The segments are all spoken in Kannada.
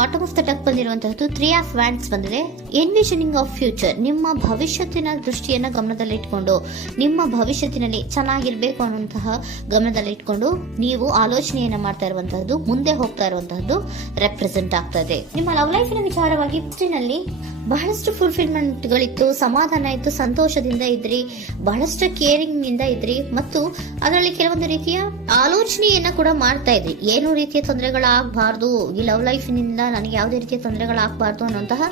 ಬಾಟಮ್ ಆಫ್ ದ ಟಕ್ ಬಂದಿರುವಂತಹದ್ದು 3 ಆಫ್ ವ್ಯಾಂಡ್ಸ್ ಬಂದಿದೆ. ಎನ್ವಿಷನಿಂಗ್ ಆಫ್ ಫ್ಯೂಚರ್, ನಿಮ್ಮ ಭವಿಷ್ಯತ್ತಿನ ದೃಷ್ಟಿಯನ್ನ ಗಮನದಲ್ಲಿಟ್ಕೊಂಡು ನಿಮ್ಮ ಭವಿಷ್ಯತ್ತಿನಲ್ಲಿ ಚೆನ್ನಾಗಿರ್ಬೇಕು ಅನ್ನುವಂತಹ ಗಮನದಲ್ಲಿಟ್ಕೊಂಡು ನೀವು ಆಲೋಚನೆಯನ್ನ ಮಾಡ್ತಾ ಇರುವಂತಹದ್ದು, ಮುಂದೆ ಹೋಗ್ತಾ ಇರುವಂತಹದ್ದು ರೆಪ್ರೆಸೆಂಟ್ ಆಗ್ತಾ ಇದೆ. ನಿಮ್ಮ ಲವ್ ಲೈಫಿನ ವಿಚಾರವಾಗಿ ನಲ್ಲಿ ಬಹಳಷ್ಟು ಫುಲ್ಫಿಲ್ಮೆಂಟ್ ಗಳಿತ್ತು, ಸಮಾಧಾನ ಇತ್ತು, ಸಂತೋಷದಿಂದ ಇದ್ರಿ, ಬಹಳಷ್ಟು ಕೇರಿಂಗ್ ನಿಂದ ಇದ್ರಿ ಮತ್ತು ಅದರಲ್ಲಿ ಕೆಲವೊಂದು ರೀತಿಯ ಆಲೋಚನೆಯನ್ನ ಕೂಡ ಮಾಡ್ತಾ ಇದ್ರಿ. ಏನು ರೀತಿಯ ತೊಂದರೆಗಳಾಗಬಾರ್ದು, ಈ ಲವ್ ಲೈಫಿನಿಂದ ನನಗೆ ಯಾವುದೇ ರೀತಿಯ ತೊಂದರೆಗಳಾಗಬಾರ್ದು ಅನ್ನೋಂತಹ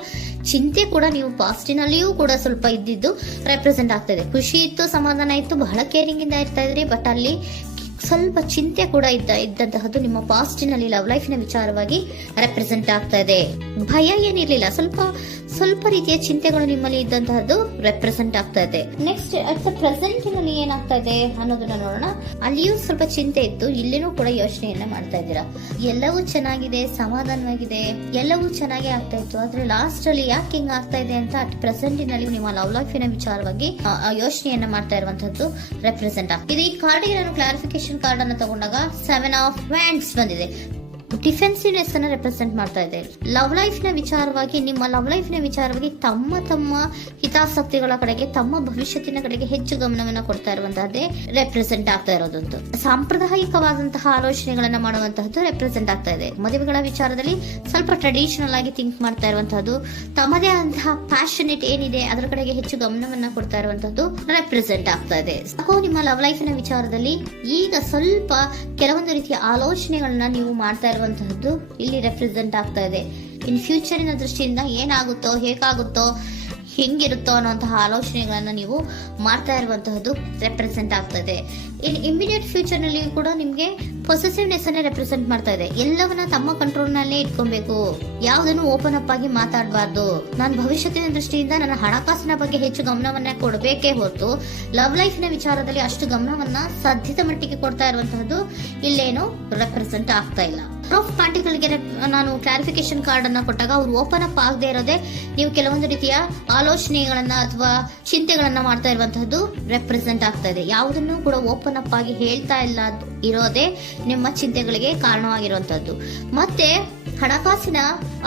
ಚಿಂತೆ ಕೂಡ ನೀವು ಪಾಸ್ಟಿನಲ್ಲಿಯೂ ಕೂಡ ಸ್ವಲ್ಪ ಇದ್ದಿದ್ದು ರೆಪ್ರೆಸೆಂಟ್ ಆಗ್ತಾ ಇದೆ. ಖುಷಿ ಇತ್ತು, ಸಮಾಧಾನ ಇತ್ತು, ಬಹಳ ಕೇರಿಂಗ್ ಇಂದ ಇರ್ತಾ ಇದ್ರಿ, ಬಟ್ ಅಲ್ಲಿ ಸ್ವಲ್ಪ ಚಿಂತೆ ಕೂಡ ಇದ್ದಂತಹದ್ದು ನಿಮ್ಮ ಪಾಸ್ಟಿನಲ್ಲಿ ಲವ್ ಲೈಫಿನ ವಿಚಾರವಾಗಿ ರೆಪ್ರೆಸೆಂಟ್ ಆಗ್ತಾ ಇದೆ. ಭಯ ಏನಿರ್ಲಿಲ್ಲ, ಸ್ವಲ್ಪ ರೀತಿಯ ಚಿಂತೆಗಳು ನಿಮ್ಮಲ್ಲಿ ಇದ್ದಂತಹದ್ದು ರೆಪ್ರೆಸೆಂಟ್ ಆಗ್ತಾ ಇದೆ. ನೆಕ್ಸ್ಟ್ ಅಟ್ ದ ಪ್ರೆಸೆಂಟ್ ನಲ್ಲಿ ಏನಾಗ್ತಾ ಇದೆ ಅನ್ನೋದನ್ನ ನೋಡೋಣ. ಅಲ್ಲಿಯೂ ಸ್ವಲ್ಪ ಚಿಂತೆ ಇತ್ತು, ಇಲ್ಲಿನೂ ಕೂಡ ಯೋಚನೆಯನ್ನ ಮಾಡ್ತಾ ಇದ್ದೀರಾ. ಎಲ್ಲವೂ ಚೆನ್ನಾಗಿದೆ, ಸಮಾಧಾನವಾಗಿದೆ, ಎಲ್ಲವೂ ಚೆನ್ನಾಗಿ ಆಗ್ತಾ ಇತ್ತು, ಆದ್ರೆ ಲಾಸ್ಟ್ ಅಲ್ಲಿ ಯಾಕೆ ಹಿಂಗ್ ಆಗ್ತಾ ಇದೆ ಅಂತ ಅಟ್ ಪ್ರೆಸೆಂಟ್ ನಲ್ಲಿ ನಿಮ್ಮ ಲವ್ ಲೈಫಿನ ವಿಚಾರವಾಗಿ ಯೋಚನೆಯನ್ನ ಮಾಡ್ತಾ ಇರುವಂತದ್ದು ರೆಪ್ರೆಸೆಂಟ್ ಆಗ್ತಿದೆ. ಈ ಕಾರ್ಡಿಗೆ ನಾನು ಕ್ಲಾರಿಫಿಕೇಶನ್ ಕಾರ್ಡ್ ಅನ್ನು ತಗೊಂಡಾಗ 7 ಆಫ್ ವ್ಯಾಂಡ್ಸ್ ಬಂದಿದೆ. ಡಿಫೆನ್ಸಿವ್ನೆಸ್ ಅನ್ನ ರೆಪ್ರೆಸೆಂಟ್ ಮಾಡ್ತಾ ಇದೆ. ಲವ್ ಲೈಫ್ ನ ವಿಚಾರವಾಗಿ, ನಿಮ್ಮ ಲವ್ ಲೈಫ್ ನ ವಿಚಾರವಾಗಿ ತಮ್ಮ ಹಿತಾಸಕ್ತಿಗಳ ಕಡೆಗೆ, ತಮ್ಮ ಭವಿಷ್ಯತ್ತಿನ ಕಡೆಗೆ ಹೆಚ್ಚು ಗಮನವನ್ನ ಕೊಡ್ತಾ ಇರುವಂತಹದ್ದೇ ರೆಪ್ರೆಸೆಂಟ್ ಆಗ್ತಾ ಇರೋದಂತೂ. ಸಾಂಪ್ರದಾಯಿಕವಾದಂತಹ ಆಲೋಚನೆಗಳನ್ನ ಮಾಡುವಂತಹದ್ದು ರೆಪ್ರೆಸೆಂಟ್ ಆಗ್ತಾ ಇದೆ. ಮದುವೆಗಳ ವಿಚಾರದಲ್ಲಿ ಸ್ವಲ್ಪ ಟ್ರೆಡಿಷನಲ್ ಆಗಿ ಥಿಂಕ್ ಮಾಡ್ತಾ ಇರುವಂತಹದ್ದು, ತಮ್ಮದೇ ಆದಂತಹ ಪ್ಯಾಷನೇಟ್ ಏನಿದೆ ಅದರ ಕಡೆಗೆ ಹೆಚ್ಚು ಗಮನವನ್ನ ಕೊಡ್ತಾ ಇರುವಂತಹದ್ದು ರೆಪ್ರೆಸೆಂಟ್ ಆಗ್ತಾ ಇದೆ. ನಿಮ್ಮ ಲವ್ ಲೈಫ್ ನ ವಿಚಾರದಲ್ಲಿ ಈಗ ಸ್ವಲ್ಪ ಕೆಲವೊಂದು ರೀತಿಯ ಆಲೋಚನೆಗಳನ್ನ ನೀವು ಮಾಡ್ತಾ ಇರುವಂತಹದ್ದು ಇಲ್ಲಿ ರೆಪ್ರೆಸೆಂಟ್ ಆಗ್ತಾ ಇದೆ. ಇನ್ ಫ್ಯೂಚರಿನ ದೃಷ್ಟಿಯಿಂದ ಏನಾಗುತ್ತೋ, ಹೇಗಾಗುತ್ತೋ, ಹೆಂಗಿರುತ್ತೋ ಅನ್ನುವಂತಹ ಆಲೋಚನೆಗಳನ್ನ ನೀವು ಮಾಡ್ತಾ ಇರುವಂತಹದ್ದು ರೆಪ್ರೆಸೆಂಟ್ ಆಗ್ತದೆ. ಇನ್ ಇಮಿಡಿಯೇಟ್ ಫ್ಯೂಚರ್ ನಲ್ಲಿ ಕೂಡ ನಿಮ್ಗೆ ಪೊಸೆಸಿವ್ನೆಸ್ ಅನ್ನೇ ರೆಪ್ರೆಸೆಂಟ್ ಮಾಡ್ತಾ ಇದೆ. ಎಲ್ಲವನ್ನ ತಮ್ಮ ಕಂಟ್ರೋಲ್ ನಲ್ಲೇ ಇಟ್ಕೊಬೇಕು, ಯಾವುದನ್ನು ಓಪನ್ ಅಪ್ ಆಗಿ ಮಾತಾಡಬಾರ್ದು. ನಾನು ಭವಿಷ್ಯತ್ತಿನ ದೃಷ್ಟಿಯಿಂದ ನನ್ನ ಹಣಕಾಸಿನ ಬಗ್ಗೆ ಹೆಚ್ಚು ಗಮನವನ್ನ ಕೊಡಬೇಕೇ ಹೊರತು ಲವ್ ಲೈಫ್ ನ ವಿಚಾರದಲ್ಲಿ ಅಷ್ಟು ಗಮನವನ್ನ ಸಾಧ್ಯದ ಮಟ್ಟಿಗೆ ಕೊಡ್ತಾ ಇರುವಂತಹದ್ದು ಇಲ್ಲೇನು ರೆಪ್ರೆಸೆಂಟ್ ಆಗ್ತಾ ಇಲ್ಲ. ಆಫ್ ಪಾರ್ಟಿಗಳಿಗೆ ನಾನು ಕ್ಲಾರಿಫಿಕೇಶನ್ ಕಾರ್ಡ್ ಅನ್ನ ಕೊಟ್ಟಾಗ ಅವ್ರು ಓಪನ್ ಅಪ್ ಆಗದೆ ಇರೋದೇ ನೀವು ಕೆಲವೊಂದು ರೀತಿಯ ಆಲೋಚನೆಗಳನ್ನ ಅಥವಾ ಚಿಂತೆಗಳನ್ನ ಮಾಡ್ತಾ ಇರುವಂತಹದ್ದು ರೆಪ್ರೆಸೆಂಟ್ ಆಗ್ತಾ ಇದೆ. ಯಾವುದನ್ನು ಕೂಡ ಓಪನ್ ಅಪ್ ಆಗಿ ಹೇಳ್ತಾ ಇಲ್ಲ ಇರೋದೇ ನಿಮ್ಮ ಚಿಂತೆಗಳಿಗೆ ಕಾರಣವಾಗಿರುವಂತಹದ್ದು. ಮತ್ತೆ ಹಣಕಾಸಿನ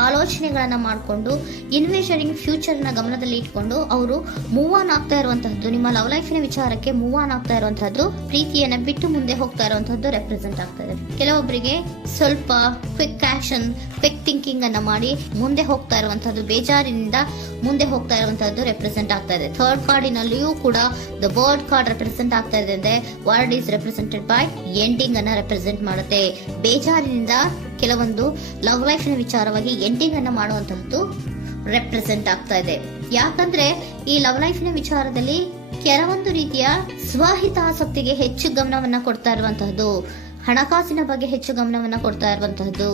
ಆಲೋಚನೆಗಳನ್ನ ಮಾಡಿಕೊಂಡು ಇನ್ವೆಸ್ಟರಿಂಗ್ ಫ್ಯೂಚರ್ ನ ಗಮನದಲ್ಲಿ ಇಟ್ಕೊಂಡು ಅವರು ಮೂವ್ ಆನ್ ಆಗ್ತಾ ಇರುವಂತಹದ್ದು, ನಿಮ್ಮ ಲವ್ ಲೈಫಿನ ವಿಚಾರಕ್ಕೆ ಮೂವ್ ಆನ್ ಆಗ್ತಾ ಇರುವಂತಹದ್ದು, ಪ್ರೀತಿಯನ್ನ ಬಿಟ್ಟು ಮುಂದೆ ಹೋಗ್ತಾ ಇರುವಂತಹದ್ದು ರೆಪ್ರೆಸೆಂಟ್ ಆಗ್ತಾ ಇದೆ. ಕೆಲವೊಬ್ಬರಿಗೆ ಸ್ವಲ್ಪ ಕ್ವಿಕ್ ಆಕ್ಷನ್, ಕ್ವಿಕ್ ಥಿಂಕಿಂಗ್ ಅನ್ನ ಮಾಡಿ ಮುಂದೆ ಹೋಗ್ತಾ ಇರುವಂತಹದ್ದು, ಬೇಜಾರಿನಿಂದ ಮುಂದೆ ಹೋಗ್ತಾ ಇರುವಂತಹದ್ದು ರೆಪ್ರೆಸೆಂಟ್ ಆಗ್ತಾ ಇದೆ. ಥರ್ಡ್ ಕಾರ್ಡಿನಲ್ಲಿಯೂ ಕೂಡ ದ ವರ್ಡ್ ಕಾರ್ಡ್ ರೆಪ್ರೆಸೆಂಟ್ ಆಗ್ತಾ ಇದೆ. ಅಂದ್ರೆ word is represented by ending ಅನ್ನ ರೆಪ್ರೆಸೆಂಟ್ ಮಾಡುತ್ತೆ. ಬೇಜಾರಿನಿಂದ ಕೆಲವೊಂದು ಲವ್ ಲೈಫ್ ನ ವಿಚಾರವಾಗಿ ಎಂಡಿಂಗ್ ಅನ್ನ ಮಾಡುವಂತಹದ್ದು ರೆಪ್ರೆಸೆಂಟ್ ಆಗ್ತಾ ಇದೆ. ಯಾಕಂದ್ರೆ ಈ ಲವ್ ಲೈಫ್ ನ ವಿಚಾರದಲ್ಲಿ ಕೆಲವೊಂದು ರೀತಿಯ ಸ್ವಹಿತಾಸಕ್ತಿಗೆ ಹೆಚ್ಚು ಗಮನವನ್ನ ಕೊಡ್ತಾ ಇರುವಂತಹದ್ದು, ಹಣಕಾಸಿನ ಬಗ್ಗೆ ಹೆಚ್ಚು ಗಮನವನ್ನ ಕೊಡ್ತಾ ಇರುವಂತಹದ್ದು,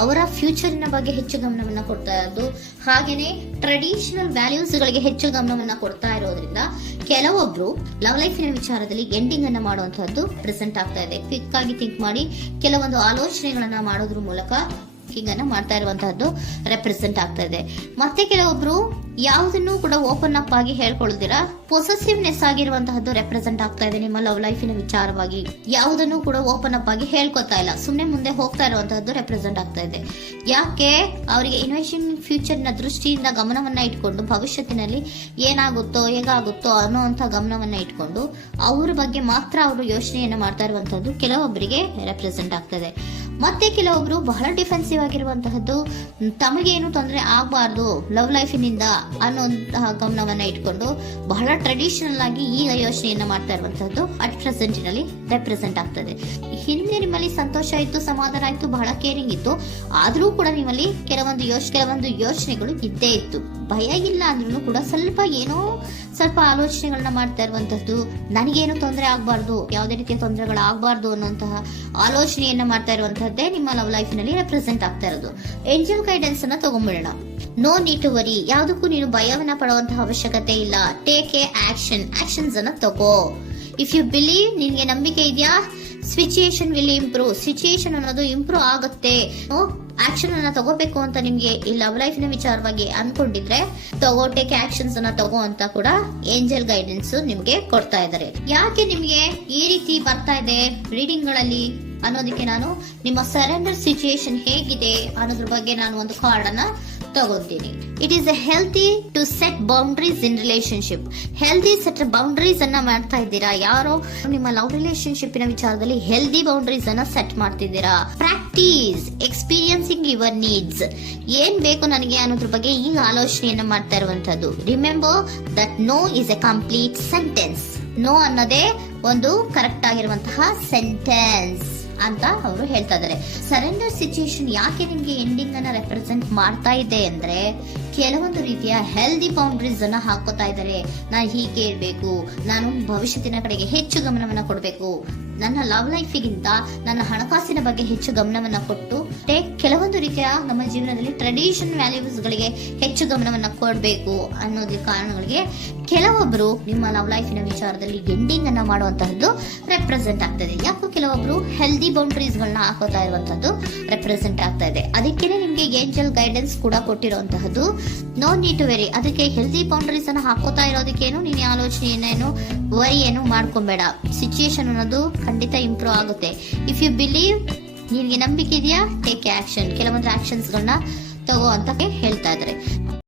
ಅವರ ಫ್ಯೂಚರಿನ ಬಗ್ಗೆ ಹೆಚ್ಚು ಗಮನವನ್ನ ಕೊಡ್ತಾ ಇರೋದು, ಹಾಗೇನೆ ಟ್ರೆಡಿಷನಲ್ ವ್ಯಾಲ್ಯೂಸ್ ಗಳಿಗೆ ಹೆಚ್ಚು ಗಮನವನ್ನ ಕೊಡ್ತಾ ಇರೋದ್ರಿಂದ ಕೆಲವೊಬ್ರು ಲವ್ ಲೈಫಿನ ವಿಚಾರದಲ್ಲಿ ಎಂಡಿಂಗ್ ಅನ್ನ ಮಾಡುವಂತಹದ್ದು ಪ್ರೆಸೆಂಟ್ ಆಗ್ತಾ ಇದೆ. ಕ್ವಿಕ್ ಆಗಿ ಥಿಂಕ್ ಮಾಡಿ ಕೆಲವೊಂದು ಆಲೋಚನೆಗಳನ್ನ ಮಾಡೋದ್ರ ಮೂಲಕ ಹಿಂಗನ್ನ ಮಾಡ್ತಾ ಇರುವಂತಹದ್ದು ರೆಪ್ರೆಸೆಂಟ್ ಆಗ್ತಾ ಇದೆ. ಮತ್ತೆ ಕೆಲವೊಬ್ರು ಯಾವುದನ್ನು ಕೂಡ ಓಪನ್ ಅಪ್ ಆಗಿ ಹೇಳ್ಕೊಳ್ಳುದಿರಾ ಪೊಸೆಸಿವ್ನೆಸ್ ಆಗಿರುವಂತಹದ್ದು ರೆಪ್ರೆಸೆಂಟ್ ಆಗ್ತಾ ಇದೆ. ನಿಮ್ಮ ಲವ್ ಲೈಫಿನ ವಿಚಾರವಾಗಿ ಯಾವುದನ್ನು ಕೂಡ ಓಪನ್ ಅಪ್ ಆಗಿ ಹೇಳ್ಕೊತಾ ಇಲ್ಲ, ಸುಮ್ನೆ ಮುಂದೆ ಹೋಗ್ತಾ ಇರುವಂತಹದ್ದು ರೆಪ್ರೆಸೆಂಟ್ ಆಗ್ತಾ ಇದೆ. ಯಾಕೆ ಅವರಿಗೆ ಇನ್ವೆಸ್ಟಿಂಗ್ ಫ್ಯೂಚರ್ ನ ದೃಷ್ಟಿಯಿಂದ ಗಮನವನ್ನ ಇಟ್ಕೊಂಡು ಭವಿಷ್ಯತ್ತಿನಲ್ಲಿ ಏನಾಗುತ್ತೋ, ಹೇಗಾಗುತ್ತೋ ಅನ್ನೋಂಥ ಗಮನವನ್ನ ಇಟ್ಕೊಂಡು ಅವ್ರ ಬಗ್ಗೆ ಮಾತ್ರ ಅವರು ಯೋಚನೆಯನ್ನ ಮಾಡ್ತಾ ಇರುವಂತಹದ್ದು ಕೆಲವೊಬ್ಬರಿಗೆ ರೆಪ್ರೆಸೆಂಟ್ ಆಗ್ತದೆ. ಮತ್ತೆ ಕೆಲವೊಬ್ರು ಬಹಳ ಡಿಫೆನ್ಸಿವ್ ಆಗಿರುವಂತಹದ್ದು, ತಮಗೇನು ತೊಂದರೆ ಆಗಬಾರ್ದು ಲವ್ ಲೈಫಿನಿಂದ ಅನ್ನುವಂತಹ ಗಮನವನ್ನ ಇಟ್ಕೊಂಡು ಬಹಳ ಟ್ರೆಡಿಷನಲ್ ಆಗಿ ಈಗ ಯೋಚನೆಯನ್ನ ಮಾಡ್ತಾ ಇರುವಂತಹದ್ದು ಅಟ್ ಪ್ರೆಸೆಂಟ್ ನಲ್ಲಿ ರೆಪ್ರೆಸೆಂಟ್ ಆಗ್ತದೆ. ಹಿಂದೆ ನಿಮ್ಮಲ್ಲಿ ಸಂತೋಷ ಇತ್ತು, ಸಮಾಧಾನ ಇತ್ತು, ಬಹಳ ಕೇರಿಂಗ್ ಇತ್ತು, ಆದ್ರೂ ಕೂಡ ನಿಮ್ಮಲ್ಲಿ ಕೆಲವೊಂದು ಯೋಚನೆಗಳು ಇದ್ದೇ ಇತ್ತು. ಭಯ ಇಲ್ಲ ಅಂದ್ರೂ ಕೂಡ ಸ್ವಲ್ಪ ಆಲೋಚನೆಗಳನ್ನ ಮಾಡ್ತಾ ಇರುವಂತಹದ್ದು, ನನಗೇನು ತೊಂದರೆ ಆಗಬಾರ್ದು, ಯಾವುದೇ ರೀತಿಯ ತೊಂದರೆಗಳು ಆಗಬಾರ್ದು ಅನ್ನುವಂತಹ ಆಲೋಚನೆಯನ್ನ ಮಾಡ್ತಾ ಇರುವಂತಹದ್ದೇ ನಿಮ್ಮ ಲವ್ ಲೈಫ್ ನಲ್ಲಿ ರೆಪ್ರೆಸೆಂಟ್ ಆಗ್ತಾ ಇರೋದು. ಏಂಜಲ್ ಗೈಡೆನ್ಸ್ ಅನ್ನ ತಗೊಂಡ್ಬಿಡೋಣ. ನೋ ನೀಡ್ ಟು ವರಿ, ಯಾವುದಕ್ಕೂ ನೀನು ಭಯವನ್ನ ಪಡುವಂತಹ ಅವಶ್ಯಕತೆ ಇಲ್ಲ. ಟೇಕ್ ಎ ಆಕ್ಷನ್ಸ್ ಅನ್ನ ತಗೋ. ಇಫ್ ಯು ಬಿಲೀವ್, ನಿನ್ಗೆ ನಂಬಿಕೆ ಇದೆಯಾ, ಸಿಚುಯೇಷನ್ ವಿಲ್ ಇಂಪ್ರೂವ್, ಸಿಚುಯೇಷನ್ ಅನ್ನೋದು ಇಂಪ್ರೂವ್ ಆಗುತ್ತೆ. ಆಕ್ಷನ್ ಅನ್ನ ತಗೋಬೇಕು ಅಂತ ನಿಮ್ಗೆ ಈ ಲವ್ ಲೈಫ್ ನ ವಿಚಾರವಾಗಿ ಅನ್ಕೊಂಡಿದ್ರೆ ಟೇಕ್ ಆಕ್ಷನ್ಸ್ ಅನ್ನ ತಗೋ ಅಂತ ಕೂಡ ಏಂಜಲ್ ಗೈಡೆನ್ಸ್ ನಿಮ್ಗೆ ಕೊಡ್ತಾ ಇದ್ದಾರೆ. ಯಾಕೆ ನಿಮ್ಗೆ ಈ ರೀತಿ ಬರ್ತಾ ಇದೆ ರೀಡಿಂಗ್ ಗಳಲ್ಲಿ ಅನ್ನೋದಕ್ಕೆ ನಾನು ನಿಮ್ಮ ಸರೆಂಡರ್ ಸಿಚುಯೇಷನ್ ಹೇಗಿದೆ ಅನ್ನೋದ್ರ ಬಗ್ಗೆ ನಾನು ಒಂದು ಕಾರ್ಡ್ ಅನ್ನ ತಗೊಂತೀನಿ. It is a healthy to set boundaries in relationship. Healthy set boundaries ಅನ್ನ ಮಾಡ್ತಾ ಇದ್ದೀರಾ? ಯಾರೋ ನಿಮ್ಮ ಲವ್ ರಿಲೇಶನ್ಶಿಪ್ ನ ವಿಚಾರದಲ್ಲಿ ಹೆಲ್ದಿ ಬೌಂಡ್ರೀಸ್ ಅನ್ನ ಸೆಟ್ ಮಾಡ್ತಿದ್ದೀರಾ? Practice experiencing your needs. ಏನ್ ಬೇಕು ನನಗೆ ಅನ್ನೋದ್ರ ಬಗ್ಗೆ ಈಗ ಆಲೋಚನೆಯನ್ನ ಮಾಡ್ತಾ ಇರುವಂತದ್ದು. Remember that no is a complete sentence. No ಅನ್ನೋದೇ ಒಂದು ಕರೆಕ್ಟ್ ಆಗಿರುವಂತಹ ಸೆಂಟೆನ್ಸ್ ಅಂತ ಅವರು ಹೇಳ್ತಾ ಇದ್ದಾರೆ. ಸರೆಂಡರ್ ಸಿಚುಯೇಷನ್ ಯಾಕೆ ನಿಮ್ಗೆ ಎಂಡಿಂಗ್ ಅನ್ನ ರೆಪ್ರೆಸೆಂಟ್ ಮಾಡ್ತಾ ಇದೆ ಅಂದ್ರೆ, ಕೆಲವೊಂದು ರೀತಿಯ ಹೆಲ್ದಿ ಬೌಂಡ್ರೀಸ್ ಅನ್ನ ಹಾಕೋತಾ ಇದ್ದಾರೆ. ನಾನು ಹೀಗೆ ಇರ್ಬೇಕು, ನಾನು ಭವಿಷ್ಯತ್ತಿನ ಕಡೆಗೆ ಹೆಚ್ಚು ಗಮನವನ್ನ ಕೊಡಬೇಕು, ನನ್ನ ಲವ್ ಲೈಫಿಗಿಂತ ನನ್ನ ಹಣಕಾಸಿನ ಬಗ್ಗೆ ಹೆಚ್ಚು ಗಮನವನ್ನ ಕೊಟ್ಟು ಕೆಲವೊಂದು ರೀತಿಯ ನಮ್ಮ ಜೀವನದಲ್ಲಿ ಟ್ರೆಡಿಷನ್ ವ್ಯಾಲ್ಯೂಸ್ ಗಳಿಗೆ ಹೆಚ್ಚು ಗಮನವನ್ನ ಕೊಡಬೇಕು ಅನ್ನೋದ್ರ ಕಾರಣಗಳಿಗೆ ಕೆಲವೊಬ್ರು ನಿಮ್ಮ ಲವ್ ಲೈಫಿನ ವಿಚಾರದಲ್ಲಿ ಎಂಡಿಂಗ್ ಅನ್ನ ಮಾಡುವಂತಹದ್ದು ರೆಪ್ರೆಸೆಂಟ್ ಆಗ್ತದೆ. ಯಾಕೋ ಕೆಲವೊಬ್ರು ಹೆಲ್ದಿ ಬೌಂಡ್ರೀಸ್ ಗಳನ್ನ ಹಾಕೋತಾ ಇರುವಂತದ್ದು ರೆಪ್ರೆಸೆಂಟ್ ಆಗ್ತಾ ಇದೆ. ಅದಕ್ಕೇನೆ ನಿಮ್ಗೆ ಏಂಜಲ್ ಗೈಡೆನ್ಸ್ ಕೂಡ ಕೊಟ್ಟಿರುವಂತಹದ್ದು. No need to worry. ಅದಕ್ಕೆ ಹೆಲ್ದಿ ಬೌಂಡ್ರೀಸ್ ಅನ್ನ ಹಾಕೋತಾ ಇರೋದಕ್ಕೇನು ನೀನು ಆಲೋಚನೆಯನ್ನೇನು ವರಿ ಏನು ಮಾಡ್ಕೊಂಬೇಡ. ಸಿಚುಯೇಷನ್ ಅನ್ನೋದು ಖಂಡಿತ ಇಂಪ್ರೂವ್ ಆಗುತ್ತೆ. ಇಫ್ ಯು ಬಿಲೀವ್, ನಿನ್ಗೆ ನಂಬಿಕೆ ಇದೆಯಾ, ಟೇಕ್ ಆಕ್ಷನ್. ಕೆಲವೊಂದು ಆಕ್ಷನ್ಸ್ ಗಳನ್ನ ತಗೋ ಅಂತ ಹೇಳ್ತಾ ಇದ್ದಾರೆ.